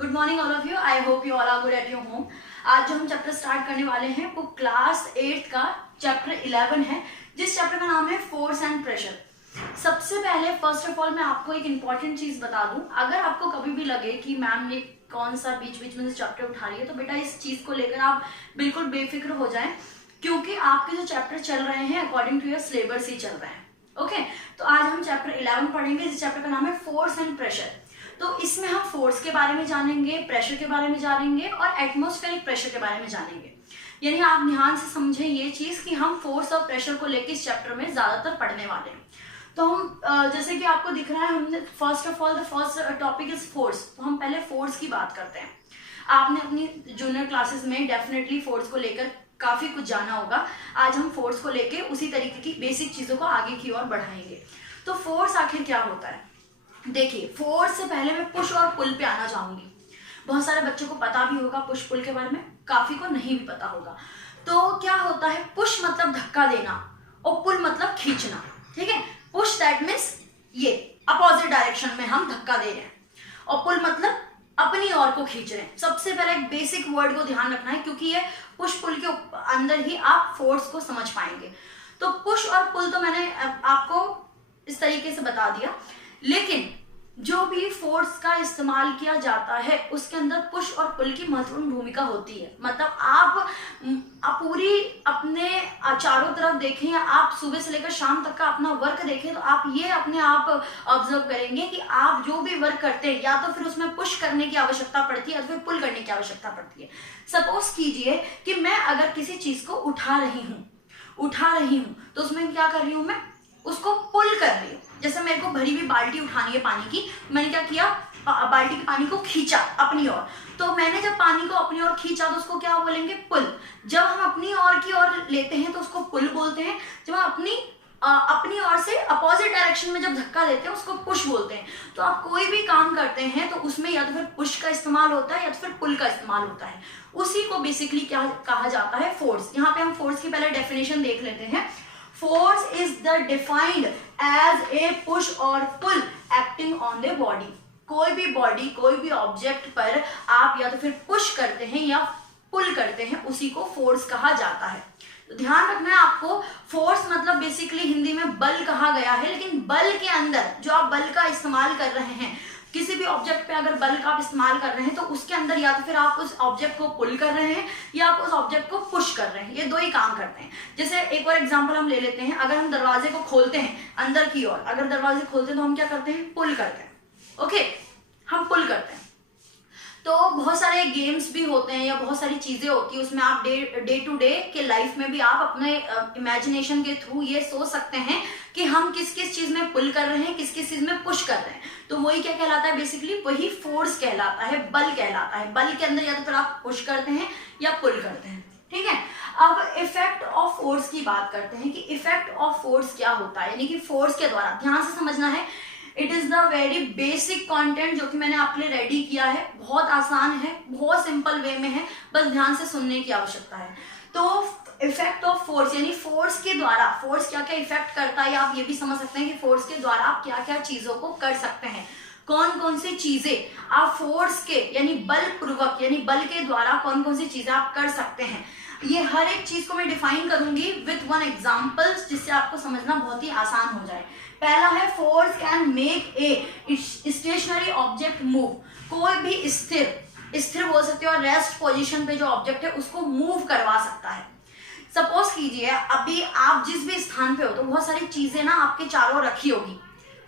Good morning all of you. I hope you all are good at your home. आज जो हम chapter start करने वाले हैं वो क्लास 8 का चैप्टर 11 है, जिस चैप्टर का नाम है फोर्स एंड प्रेशर। सबसे पहले फर्स्ट ऑफ ऑल मैं आपको एक इंपॉर्टेंट चीज बता दूं, अगर आपको कभी भी लगे कि मैम ने कौन सा बीच बीच में से चैप्टर उठा रही है, तो बेटा इस चीज को लेकर आप बिल्कुल बेफिक्र हो जाएं, क्योंकि आपके जो चैप्टर चल रहे हैं अकॉर्डिंग टू योर सिलेबस ही चल रहे हैं। ओके, तो आज हम चैप्टर 11 पढ़ेंगे। इस चैप्टर का नाम है फोर्स एंड प्रेशर। तो इसमें हम फोर्स के बारे में जानेंगे, प्रेशर के बारे में जानेंगे और एटमॉस्फेरिक प्रेशर के बारे में जानेंगे। यानी आप ध्यान से समझें ये चीज कि हम फोर्स और प्रेशर को लेकर इस चैप्टर में ज्यादातर पढ़ने वाले हैं। तो हम जैसे कि आपको दिख रहा है, हमने first of all the first topic is force. तो हम पहले फोर्स की बात करते हैं। आपने अपनी जूनियर क्लासेस में डेफिनेटली फोर्स को लेकर काफी कुछ जाना होगा। आज हम फोर्स को लेकर उसी तरीके की बेसिक चीजों को आगे की ओर बढ़ाएंगे। तो फोर्स आखिर क्या होता है? देखिए, फोर्स से पहले मैं पुश और पुल पे आना चाहूंगी। बहुत सारे बच्चों को पता भी होगा पुश पुल के बारे में, काफी को नहीं भी पता होगा। तो क्या होता है, पुश मतलब धक्का देना और पुल मतलब खींचना। ठीक है, पुश दैट मीन्स ये अपोजिट डायरेक्शन में हम धक्का दे रहे हैं, और पुल मतलब अपनी ओर को खींच रहे हैं। सबसे पहले एक बेसिक वर्ड को ध्यान रखना है, क्योंकि ये पुश पुल के अंदर ही आप फोर्स को समझ पाएंगे। तो पुश और पुल तो मैंने आपको इस तरीके से बता दिया, लेकिन जो भी फोर्स का इस्तेमाल किया जाता है उसके अंदर पुश और पुल की महत्वपूर्ण भूमिका होती है। मतलब आप पूरी अपने चारों तरफ देखें या आप सुबह से लेकर शाम तक का अपना वर्क देखें, तो आप ये अपने आप ऑब्जर्व करेंगे कि आप जो भी वर्क करते हैं या तो फिर उसमें पुश करने की आवश्यकता पड़ती है या तो फिर पुल करने की आवश्यकता पड़ती है। सपोज कीजिए कि मैं अगर किसी चीज को उठा रही हूं तो उसमें क्या कर रही हूं, मैं उसको पुल कर रही हूँ। जैसे मेरे को भरी हुई बाल्टी उठानी है पानी की, मैंने क्या किया, बाल्टी के पानी को खींचा अपनी ओर। तो मैंने जब पानी को अपनी ओर खींचा तो उसको क्या बोलेंगे, पुल। जब हम अपनी ओर की ओर लेते हैं तो उसको पुल बोलते हैं। जब हम अपनी ओर से अपोजिट डायरेक्शन में जब धक्का देते हैं उसको पुश बोलते हैं। तो आप कोई भी काम करते हैं तो उसमें या तो फिर पुश का इस्तेमाल होता है या तो फिर पुल का इस्तेमाल होता है। उसी को बेसिकली क्या कहा जाता है, फोर्स। यहाँ पे हम फोर्स की पहले डेफिनेशन देख लेते हैं। Force is the defined as a push or pull acting on the body। कोई भी बॉडी, कोई भी ऑब्जेक्ट पर आप या तो फिर पुश करते हैं या पुल करते हैं, उसी को फोर्स कहा जाता है। तो ध्यान रखना है आपको, फोर्स मतलब बेसिकली हिंदी में बल कहा गया है, लेकिन बल के अंदर जो आप बल का इस्तेमाल कर रहे हैं, किसी भी ऑब्जेक्ट पे अगर बल का आप इस्तेमाल कर रहे हैं तो उसके अंदर या तो फिर आप उस ऑब्जेक्ट को पुल कर रहे हैं या आप उस ऑब्जेक्ट को पुश कर रहे हैं। ये दो ही काम करते हैं। जैसे एक और एग्जांपल हम ले लेते हैं। अगर हम दरवाजे को खोलते हैं अंदर की ओर, अगर दरवाजे खोलते हैं तो हम क्या करते हैं, पुल करते हैं। ओके, हम पुल करते हैं। तो बहुत सारे गेम्स भी होते हैं या बहुत सारी चीजें होती है, उसमें आप डे टू डे के लाइफ में भी आप अपने इमेजिनेशन के थ्रू ये सोच सकते हैं कि हम किस किस चीज में पुल कर रहे हैं, किस किस चीज में पुश कर रहे हैं। तो वही क्या कहलाता है, बेसिकली वही फोर्स कहलाता है, बल कहलाता है। बल के अंदर या तो फिर आप पुश करते हैं या पुल करते हैं। ठीक है, अब इफेक्ट ऑफ फोर्स की बात करते हैं कि इफेक्ट ऑफ फोर्स क्या होता है। यानी कि फोर्स के द्वारा, ध्यान से समझना है, it is the very basic content जो कि मैंने आपके लिए रेडी किया है। बहुत आसान है, बहुत सिंपल वे में है, बस ध्यान से सुनने की आवश्यकता है। तो इफेक्ट ऑफ फोर्स यानी फोर्स के द्वारा फोर्स क्या क्या इफेक्ट करता है, या आप ये भी समझ सकते हैं कि फोर्स के द्वारा आप क्या क्या चीजों को कर सकते हैं। कौन कौन सी चीजें आप फोर्स के यानी बल पूर्वक यानी बल के द्वारा कौन कौन सी चीजें आप कर सकते हैं, ये हर एक चीज को मैं डिफाइन करूंगी विथ वन एग्जाम्पल, जिससे आपको समझना बहुत ही आसान हो जाए। पहला है, force can make a stationary object move. कोई भी स्थिर बोल सकते हो और रेस्ट पोजीशन पे जो ऑब्जेक्ट है उसको मूव करवा सकता है। सपोज कीजिए अभी आप जिस भी स्थान पे हो तो बहुत सारी चीजें ना आपके चारों ओर रखी होगी।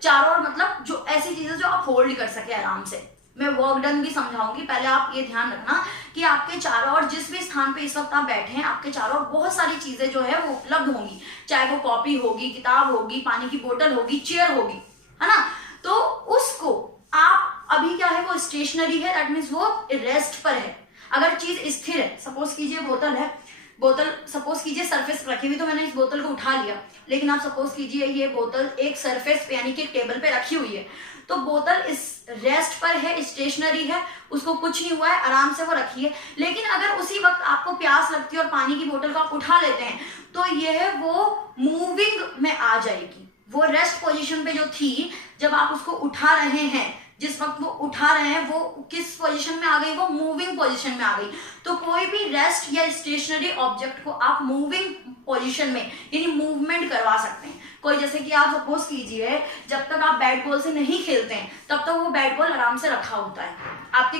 चारों ओर मतलब जो ऐसी चीजें जो आप होल्ड कर सके आराम से। मैं वर्क डन भी समझाऊंगी, पहले आप ये ध्यान रखना कि आपके चारों ओर जिस भी स्थान पे इस वक्त आप बैठे हैं, आपके चारों ओर बहुत सारी चीजें जो है वो उपलब्ध होंगी। चाहे वो कॉपी होगी, किताब होगी, पानी की बोतल होगी, चेयर होगी, है ना। तो उसको आप अभी क्या है, वो स्टेशनरी है, दैट मीन्स वो रेस्ट पर है। अगर चीज स्थिर है, सपोज कीजिए बोतल है, बोतल सपोज कीजिए सरफेस पर रखी हुई, तो मैंने इस बोतल को उठा लिया, लेकिन आप सपोज कीजिए ये बोतल एक सरफेस पे यानी कि एक टेबल पे रखी हुई है, तो बोतल इस रेस्ट पर है, स्टेशनरी है, उसको कुछ नहीं हुआ है, आराम से वो रखी है। लेकिन अगर उसी वक्त आपको प्यास लगती है और पानी की बोतल को आप उठा लेते हैं, तो यह वो मूविंग में आ जाएगी। वो रेस्ट पोजीशन पे जो थी, जब आप उसको उठा रहे हैं, जिस वक्त वो उठा रहे हैं वो किस पोजीशन में आ गई, वो मूविंग पोजीशन में आ गई। तो कोई भी रेस्ट या स्टेशनरी ऑब्जेक्ट को आप मूविंग पोजीशन में यानी मूवमेंट करवा सकते हैं। कोई जैसे कि आप सपोज कीजिए जब तक आप बैट बॉल से नहीं खेलते हैं तब तक वो बैट बॉल आराम से रखा होता है, आपके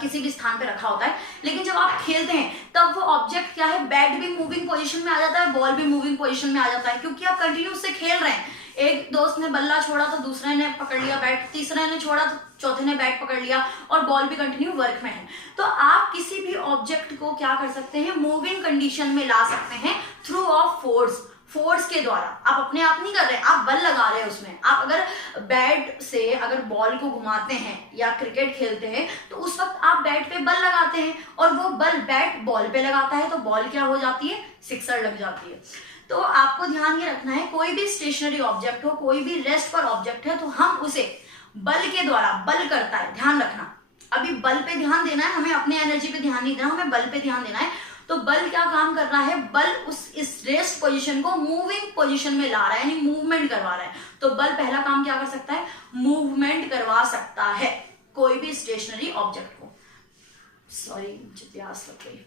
किसी भी स्थान पे रखा होता है, लेकिन जब आप खेलते हैं तब वो ऑब्जेक्ट क्या है, बैट भी मूविंग पोजीशन में आ जाता है, बॉल भी मूविंग पोजीशन में आ जाता है, क्योंकि आप कंटिन्यू से खेल रहे हैं। एक दोस्त ने बल्ला छोड़ा तो दूसरे ने पकड़ लिया बैट, तीसरे ने छोड़ा तो चौथे ने बैट पकड़ लिया, और बॉल भी कंटिन्यू वर्क में है। तो आप किसी भी ऑब्जेक्ट को क्या कर सकते हैं, मूविंग कंडीशन में ला सकते हैं थ्रू ऑफ फोर्स के द्वारा। आप अपने आप नहीं कर रहे हैं, आप बल लगा रहे हैं उसमें। आप अगर बैट से अगर बॉल को घुमाते हैं या क्रिकेट खेलते हैं तो उस वक्त आप बैट पे बल लगाते हैं और वो बल बैट बॉल पे लगाता है तो बॉल क्या हो जाती है, सिक्सर लग जाती है। तो आपको ध्यान ये रखना है, कोई भी स्टेशनरी ऑब्जेक्ट हो, कोई भी रेस्ट पर ऑब्जेक्ट है, तो हम उसे बल के द्वारा, बल करता है, ध्यान रखना, अभी बल पे ध्यान देना है, हमें अपने एनर्जी पे ध्यान नहीं देना, हमें बल पे ध्यान देना है। तो बल क्या काम कर रहा है, बल इस रेस्ट पोजीशन को मूविंग पोजीशन में ला रहा है, यानी मूवमेंट करवा रहा है। तो बल पहला काम क्या कर सकता है, मूवमेंट करवा सकता है कोई भी स्टेशनरी ऑब्जेक्ट को। सॉरी मुझे प्यास लग गई।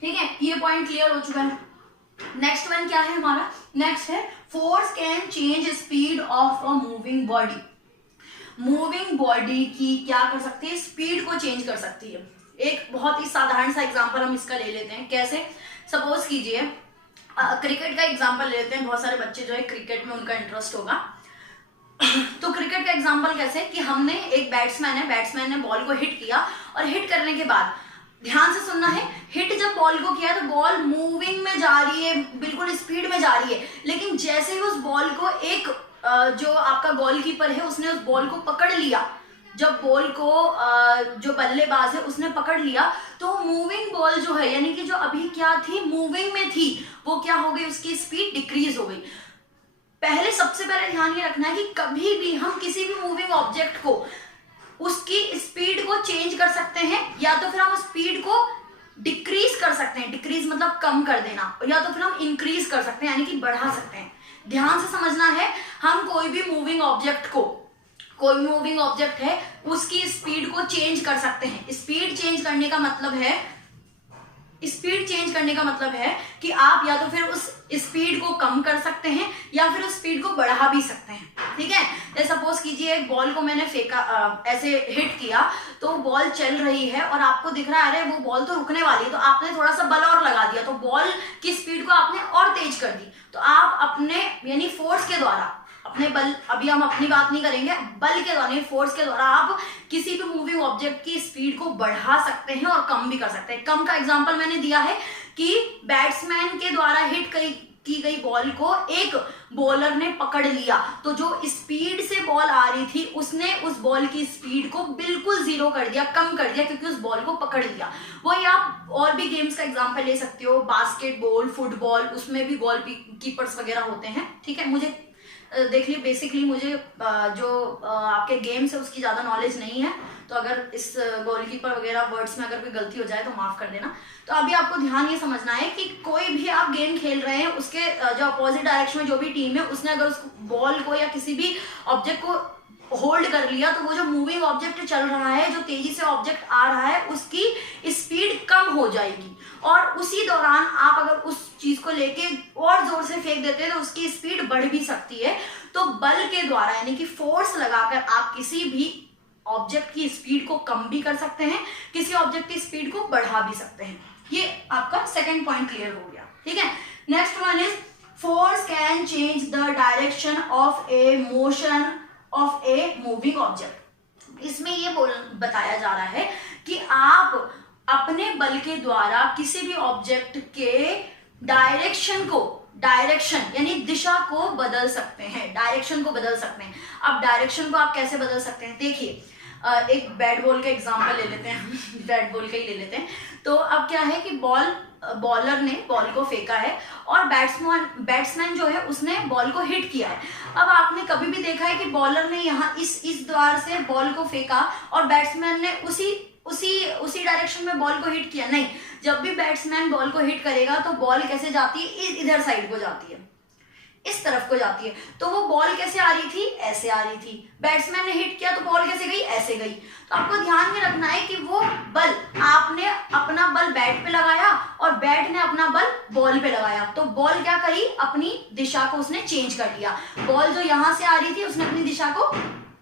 ठीक है, ये पॉइंट क्लियर हो चुका है। नेक्स्ट वन क्या है हमारा, नेक्स्ट है force can change speed of a moving body. Moving body की क्या कर सकती है, स्पीड को चेंज कर सकती है। एक बहुत ही साधारण सा एग्जांपल हम इसका ले लेते हैं। कैसे, सपोज कीजिए क्रिकेट का एग्जांपल ले लेते हैं। बहुत सारे बच्चे जो है क्रिकेट में उनका इंटरेस्ट होगा। तो क्रिकेट का एग्जांपल कैसे कि हमने एक बैट्समैन ने बॉल को हिट किया और हिट करने के बाद ध्यान से सुनना है, हिट जब बॉल को किया तो बॉल मूविंग में जा रही है, बिल्कुल स्पीड में जा रही है, लेकिन जैसे ही उस बॉल को एक जो आपका गोलकीपर है उसने उस बॉल को पकड़ लिया, जब बॉल को जो बल्लेबाज है उसने पकड़ लिया तो मूविंग बॉल जो है यानी कि जो अभी क्या थी, मूविंग में थी, वो क्या हो गई, उसकी स्पीड डिक्रीज हो गई। पहले सबसे पहले ध्यान ये रखना है कि कभी भी हम किसी भी मूविंग ऑब्जेक्ट को उसकी स्पीड को चेंज कर सकते हैं, या तो फिर हम स्पीड को डिक्रीज कर सकते हैं, डिक्रीज मतलब कम कर देना, या तो फिर हम इंक्रीज कर सकते हैं यानी कि बढ़ा सकते हैं। ध्यान से समझना है, हम कोई भी मूविंग ऑब्जेक्ट को, कोई मूविंग ऑब्जेक्ट है उसकी स्पीड को चेंज कर सकते हैं। स्पीड चेंज करने का मतलब है, स्पीड चेंज करने का मतलब है कि आप या तो फिर उस स्पीड को कम कर सकते हैं या फिर उस स्पीड को बढ़ा भी सकते हैं। ठीक है, जैसे सपोज कीजिए एक बॉल को मैंने फेंका, ऐसे हिट किया तो बॉल चल रही है और आपको दिख रहा है अरे वो बॉल तो रुकने वाली है, तो आपने थोड़ा सा बल और लगा दिया तो बॉल की स्पीड को आपने और तेज कर दी। तो आप अपने यानी फोर्स के द्वारा, अपने बल, अभी हम अपनी बात नहीं करेंगे, बल के द्वारा, फोर्स के द्वारा आप किसी भी मूविंग ऑब्जेक्ट की स्पीड को बढ़ा सकते हैं और कम भी कर सकते हैं। कम का एग्जांपल मैंने दिया है कि बैट्समैन के द्वारा हिट की गई बॉल को एक बॉलर ने पकड़ लिया, तो जो स्पीड से बॉल आ रही थी उसने उस बॉल की स्पीड को बिल्कुल जीरो कर दिया, कम कर दिया, क्योंकि उस बॉल को पकड़ लिया। वही आप और भी गेम्स का एग्जांपल ले सकते हो, बास्केटबॉल, फुटबॉल, उसमें भी गोल कीपर्स वगैरह होते हैं। ठीक है, मुझे देखिए बेसिकली मुझे जो आपके गेम्स है उसकी ज़्यादा नॉलेज नहीं है, तो अगर इस गोलकीपर वगैरह वर्ड्स में अगर कोई गलती हो जाए तो माफ़ कर देना। तो अभी आपको ध्यान ये समझना है कि कोई भी आप गेम खेल रहे हैं, उसके जो अपोजिट डायरेक्शन में जो भी टीम है उसने अगर उस बॉल को या किसी भी ऑब्जेक्ट को होल्ड कर लिया तो वो जो मूविंग ऑब्जेक्ट चल रहा है, जो तेजी से ऑब्जेक्ट आ रहा है, उसकी स्पीड कम हो जाएगी, और उसी दौरान आप अगर उस चीज को लेके और जोर से फेंक देते हैं तो उसकी स्पीड बढ़ भी सकती है। तो बल के द्वारा यानी कि फोर्स लगाकर आप किसी भी ऑब्जेक्ट की स्पीड को कम भी कर सकते हैं, किसी ऑब्जेक्ट की स्पीड को बढ़ा भी सकते हैं। ये आपका सेकंड पॉइंट क्लियर हो गया। ठीक है, next one is force can change the direction of A motion of a moving object. इसमें ये बताया जा रहा है कि आप अपने बल के द्वारा किसी भी ऑब्जेक्ट के डायरेक्शन यानी दिशा को बदल सकते हैं, डायरेक्शन को बदल सकते हैं। अब डायरेक्शन को आप कैसे बदल सकते हैं, देखिए एक बैट बॉल का एग्जांपल ले लेते हैं बैट बॉल का ही ले लेते हैं। तो अब क्या है कि बॉलर ने बॉल को फेंका है और बैट्समैन जो है उसने बॉल को हिट किया है। अब आपने कभी भी देखा है कि बॉलर ने यहाँ इस द्वार से बॉल को फेंका और बैट्समैन ने उसी उसी डायरेक्शन में बॉल को हिट किया, नहीं, जब भी बैट्समैन बॉल को हिट करेगा तो बॉल कैसे जाती है, इधर साइड को जाती है, इस तरफ को जाती है। तो वो बॉल कैसे आ रही थी, ऐसे आ रही थी। बैट्समैन ने हिट किया तो बॉल कैसे गई, ऐसे गई। तो आपको ध्यान में रखना है कि वो बल, आपने अपना बल बैट पे लगाया और बैट ने अपना बल बॉल पे लगाया, तो बॉल क्या करी, अपनी दिशा को उसने चेंज कर लिया। बॉल जो यहां से आ रही थी उसने अपनी दिशा को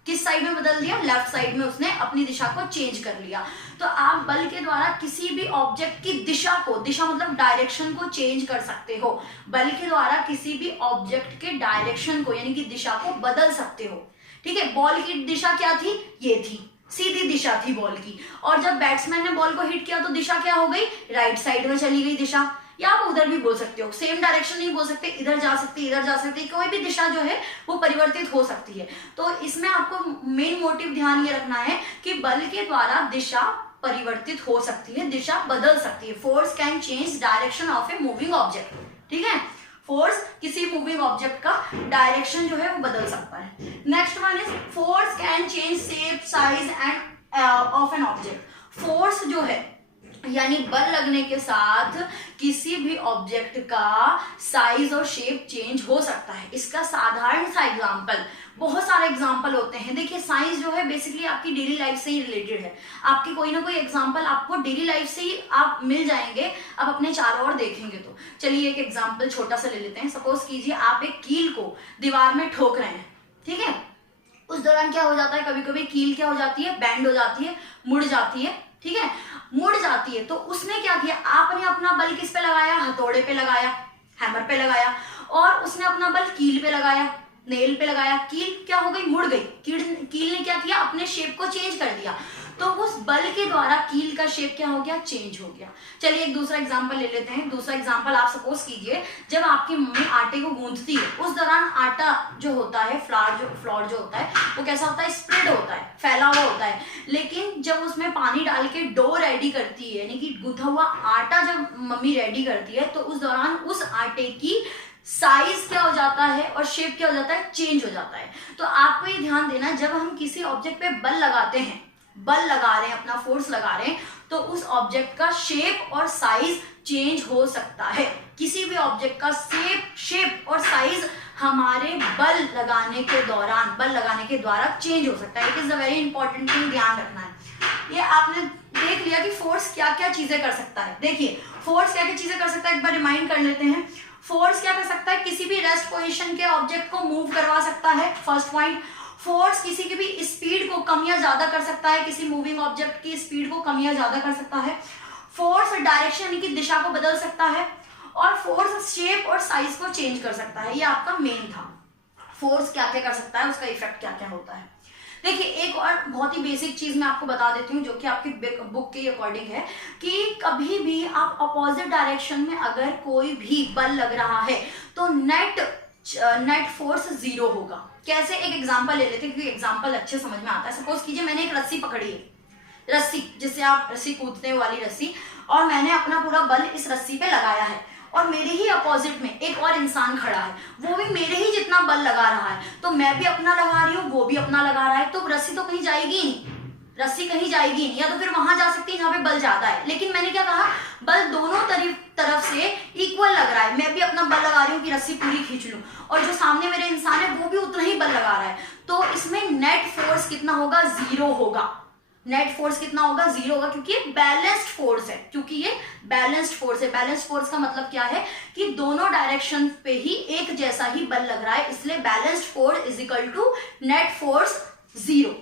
किस साइड में बदल दिया, लेफ्ट साइड में उसने अपनी दिशा को चेंज कर लिया। तो आप बल के द्वारा किसी भी ऑब्जेक्ट की दिशा को, दिशा मतलब डायरेक्शन को चेंज कर सकते हो। बल के द्वारा किसी भी ऑब्जेक्ट के डायरेक्शन को यानी कि दिशा को बदल सकते हो। ठीक है, बॉल की दिशा क्या थी, ये थी, सीधी दिशा थी बॉल की, और जब बैट्समैन ने बॉल को हिट किया तो दिशा क्या हो गई, राइट साइड में चली गई दिशा, या आप उधर भी बोल सकते हो, सेम डायरेक्शन नहीं बोल सकते, इधर जा सकती, इधर जा सकती, कोई भी दिशा जो है वो परिवर्तित हो सकती है। तो इसमें आपको मेन मोटिव ध्यान ये रखना है कि बल के द्वारा दिशा परिवर्तित हो सकती है, दिशा बदल सकती है। Force can change direction of a moving object. ठीक है, फोर्स किसी मूविंग ऑब्जेक्ट का डायरेक्शन जो है वो बदल सकता है। Next one is force can change shape, size end of an object. Force जो है यानी बल लगने के साथ किसी भी ऑब्जेक्ट का साइज और शेप चेंज हो सकता है। इसका साधारण सा एग्जांपल, बहुत सारे एग्जांपल होते हैं। देखिए, साइंस जो है बेसिकली आपकी डेली लाइफ से ही रिलेटेड है। आपके कोई ना कोई एग्जांपल आपको डेली लाइफ से ही आप मिल जाएंगे, आप अपने चारों ओर देखेंगे तो। चलिए एक एग्जांपल छोटा सा ले लेते हैं। सपोज कीजिए आप एक कील को दीवार में ठोक रहे हैं, ठीक है। उस दौरान क्या हो जाता है, कभी कभी कील क्या हो जाती है, बैंड हो जाती है, मुड़ जाती है। ठीक है, मुड़ जाती है तो उसने क्या किया, आपने अपना बल किस पे लगाया, हथौड़े पे लगाया, हैमर पे लगाया, और उसने अपना बल कील पे लगाया, नेल पे लगाया। कील क्या हो गई, मुड़ गई। कील ने क्या किया, अपने शेप को चेंज कर दिया। तो उस बल के द्वारा कील का शेप क्या हो गया, चेंज हो गया। चलिए एक दूसरा एग्जांपल ले लेते हैं। दूसरा एग्जांपल आप सपोज कीजिए, जब आपकी मम्मी आटे को गूंथती है, उस दौरान आटा जो होता है, फ्लोर जो होता है वो कैसा होता है, स्प्रेड होता है, फैला हुआ होता है। लेकिन जब उसमें पानी डाल के डो रेडी करती है, यानी कि गूंथा हुआ आटा जब मम्मी रेडी करती है, तो उस दौरान उस आटे की साइज क्या हो जाता है और शेप क्या हो जाता है, चेंज हो जाता है। तो आपको ये ध्यान देना, जब हम किसी ऑब्जेक्ट पे बल लगाते हैं, बल लगा रहे हैं, अपना फोर्स लगा रहे हैं, तो उस ऑब्जेक्ट का शेप और साइज चेंज हो सकता है। किसी भी ऑब्जेक्ट का शेप और साइज हमारे बल लगाने के दौरान, बल लगाने के द्वारा चेंज हो सकता है। It is a very important thing, ध्यान रखना है। ये आपने देख लिया कि फोर्स क्या क्या चीजें कर सकता है। देखिए फोर्स क्या क्या चीजें कर सकता है, एक बार रिमाइंड कर लेते हैं। फोर्स क्या कर सकता है, किसी भी रेस्ट पोजीशन के ऑब्जेक्ट को मूव करवा सकता है, फर्स्ट पॉइंट। फोर्स किसी की भी स्पीड को कम या ज्यादा कर सकता है, किसी मूविंग ऑब्जेक्ट की स्पीड को कम या ज्यादा कर सकता है। फोर्स डायरेक्शन यानी कि दिशा को बदल सकता है, और फोर्स शेप और साइज को चेंज कर सकता है। ये आपका मेन था, फोर्स क्या क्या कर सकता है, उसका इफेक्ट क्या क्या होता है। देखिए एक और बहुत ही बेसिक चीज मैं आपको बता देती हूँ, जो कि आपकी बुक के अकॉर्डिंग है, कि कभी भी आप अपोजिट डायरेक्शन में अगर कोई भी बल लग रहा है तो नेट फोर्स 0 होगा। कैसे, एक एग्जांपल ले लेते हैं क्योंकि एग्जांपल अच्छे समझ में आता है। सपोज कीजिए मैंने एक रस्सी पकड़ी है, रस्सी जिससे आप रस्सी कूदने वाली रस्सी, और मैंने अपना पूरा बल इस रस्सी पे लगाया है, और मेरे ही अपोजिट में एक और इंसान खड़ा है, वो भी मेरे ही जितना बल लगा रहा है, तो मैं भी अपना लगा रही हूँ, वो भी अपना लगा रहा है, तो रस्सी तो कहीं जाएगी नहीं, रस्सी कहीं जाएगी नहीं, या तो फिर वहां जा सकती है जहां पे बल ज्यादा है। लेकिन मैंने क्या कहा, बल दोनों तरफ से इक्वल लग रहा है, मैं भी अपना बल लगा रही हूँ कि रस्सी पूरी खींच लूं, और जो सामने मेरे इंसान है वो भी उतना ही बल लगा रहा है, तो इसमें नेट फोर्स कितना होगा, 0 होगा। नेट फोर्स कितना होगा, 0 होगा, क्योंकि ये बैलेंस्ड फोर्स है, क्योंकि ये बैलेंस्ड फोर्स है। बैलेंस्ड फोर्स का मतलब क्या है कि दोनों डायरेक्शन पे ही एक जैसा ही बल लग रहा है, इसलिए balanced force is equal to net force 0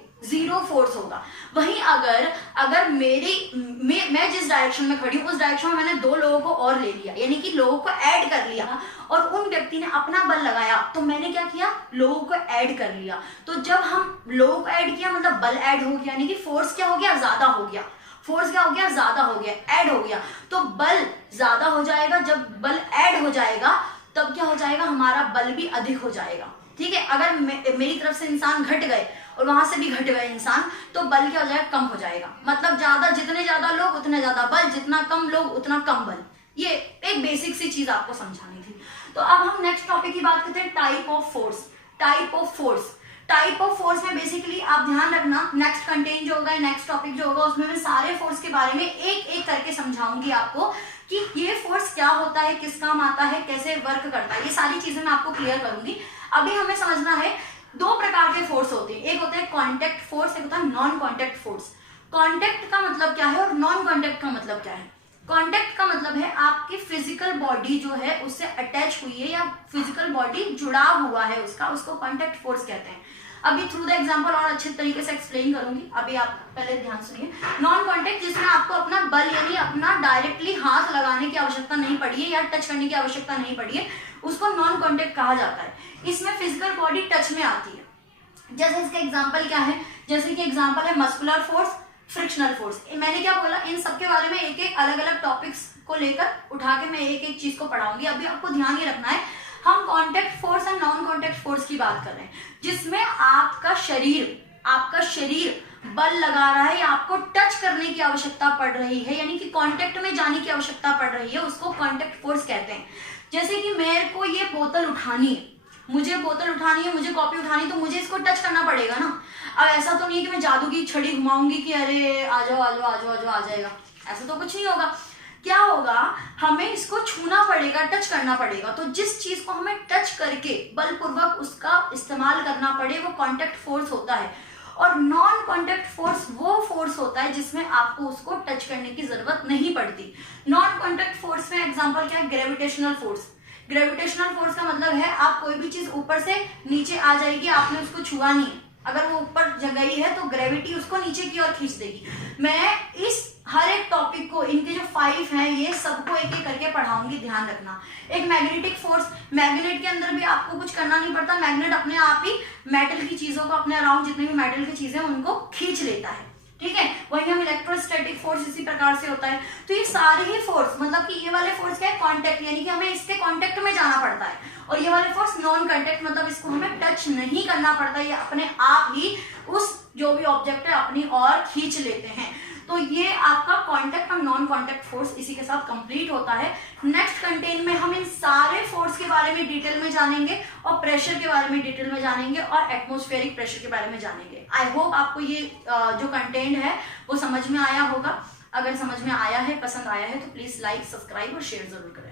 force होगा। वहीं अगर मैं जिस डायरेक्शन में खड़ी हूँ उस डायरेक्शन में मैंने 2 लोगों को और ले लिया, यानी कि लोगों को ऐड कर लिया, और उन व्यक्ति ने अपना बल लगाया, तो मैंने क्या किया, लोगों को ऐड कर लिया। तो जब हम लोगों को ऐड किया मतलब बल ऐड हो गया, यानी कि फोर्स क्या हो गया, ज्यादा हो गया। फोर्स क्या हो गया, ज्यादा हो गया, ऐड हो गया, तो बल ज्यादा हो जाएगा। जब बल ऐड हो जाएगा तब क्या हो जाएगा, हमारा बल भी अधिक हो जाएगा। ठीक है, अगर मेरी तरफ से इंसान घट गए और वहां से भी घट गए इंसान, तो बल क्या हो जाएगा, कम हो जाएगा। मतलब जितने ज्यादा लोग उतने ज्यादा बल, जितना कम लोग उतना कम बल। ये एक बेसिक सी चीज आपको समझानी थी। तो अब हम नेक्स्ट टॉपिक की बात करते हैं, type of force. Type of force, type of force में बेसिकली आप ध्यान रखना, नेक्स्ट कंटेंट जो होगा, नेक्स्ट टॉपिक जो होगा, उसमें मैं सारे फोर्स के बारे में एक एक करके समझाऊंगी आपको कि ये फोर्स क्या होता है, किस काम आता है, कैसे वर्क करता है, ये सारी चीजें मैं आपको क्लियर करूंगी। अभी हमें समझना है दो प्रकार के फोर्स होते हैं, एक होता है कॉन्टेक्ट फोर्स, एक होता है नॉन कॉन्टेक्ट फोर्स। कॉन्टेक्ट का मतलब क्या है और नॉन कॉन्टेक्ट का मतलब क्या है? कॉन्टेक्ट का मतलब है आपकी फिजिकल बॉडी जो है उससे अटैच हुई है या फिजिकल बॉडी जुड़ाव हुआ है उसका, उसको कॉन्टेक्ट फोर्स कहते हैं। अभी थ्रू द एग्जांपल और अच्छे तरीके से एक्सप्लेन करूंगी, अभी आप पहले ध्यान सुनिए। नॉन कॉन्टेक्ट जिसमें आपको अपना बल यानी अपना डायरेक्टली हाथ लगाने की आवश्यकता नहीं पड़ी है या टच करने की आवश्यकता नहीं पड़ी है, उसको नॉन कॉन्टेक्ट कहा जाता है। इसमें फिजिकल बॉडी टच में आती है। जैसे इसका एग्जाम्पल क्या है, जैसे कि एग्जाम्पल है मस्कुलर फोर्स, फ्रिक्शनल फोर्स। मैंने क्या बोला, इन सबके बारे में एक एक अलग अलग टॉपिक्स को लेकर उठा के मैं एक एक चीज को पढ़ाऊंगी। अभी आपको ध्यान ये रखना है, हम कॉन्टेक्ट फोर्स और नॉन कॉन्टेक्ट फोर्स की बात कर रहे हैं, जिसमें आपका शरीर बल लगा रहा है या आपको टच करने की आवश्यकता पड़ रही है, यानी कि कांटेक्ट में जाने की आवश्यकता पड़ रही है, उसको कांटेक्ट फोर्स कहते हैं। जैसे कि मेरे को ये बोतल उठानी है, मुझे बोतल उठानी है, मुझे कॉपी उठानी है, तो मुझे इसको टच करना पड़ेगा ना। अब ऐसा तो नहीं है कि मैं जादू की छड़ी घुमाऊंगी कि अरे आ जाओ आ जाओ आ जाओ आ जाओ आ जाएगा, ऐसा तो कुछ नहीं होगा। क्या होगा, हमें इसको छूना पड़ेगा, टच करना पड़ेगा। तो जिस चीज को हमें टच करके बलपूर्वक उसका इस्तेमाल करना पड़े वो कांटेक्ट फोर्स होता है। और नॉन कांटेक्ट फोर्स वो फोर्स होता है जिसमें आपको उसको टच करने की जरूरत नहीं पड़ती। नॉन कांटेक्ट फोर्स में एग्जांपल क्या है, ग्रेविटेशनल फोर्स। ग्रेविटेशनल फोर्स का मतलब है आप कोई भी चीज ऊपर से नीचे आ जाएगी, आपने उसको छुआ नहीं है, अगर वो ऊपर गई है तो ग्रेविटी उसको नीचे की ओर खींच देगी। मैं इस हर एक टॉपिक को, इनके जो 5 हैं, ये सबको एक एक करके पढ़ाऊंगी, ध्यान रखना। एक मैग्नेटिक फोर्स, मैग्नेट के अंदर भी आपको कुछ करना नहीं पड़ता, मैग्नेट अपने आप ही मेटल की चीजों को, अपने अराउंड जितने भी मेटल की चीजें उनको खींच लेता है, ठीक है। वही हम इलेक्ट्रोस्टैटिक फोर्स इसी प्रकार से होता है। तो ये सारे ही फोर्स, मतलब कि ये वाले फोर्स क्या है, कांटेक्ट, यानी कि हमें इसके कांटेक्ट में जाना पड़ता है, और ये वाले फोर्स नॉन कांटेक्ट, मतलब इसको हमें टच नहीं करना पड़ता, ये अपने आप ही उस जो भी ऑब्जेक्ट है अपनी ओर खींच लेते हैं। तो ये आपका कांटेक्ट और नॉन कांटेक्ट फोर्स इसी के साथ कंप्लीट होता है। नेक्स्ट कंटेंट में हम इन सारे फोर्स के बारे में डिटेल में जानेंगे, और प्रेशर के बारे में डिटेल में जानेंगे, और एटमॉस्फेरिक प्रेशर के बारे में जानेंगे। आई होप आपको ये जो कंटेंट है वो समझ में आया होगा। अगर समझ में आया है, पसंद आया है, तो प्लीज लाइक, सब्सक्राइब और शेयर जरूर करें।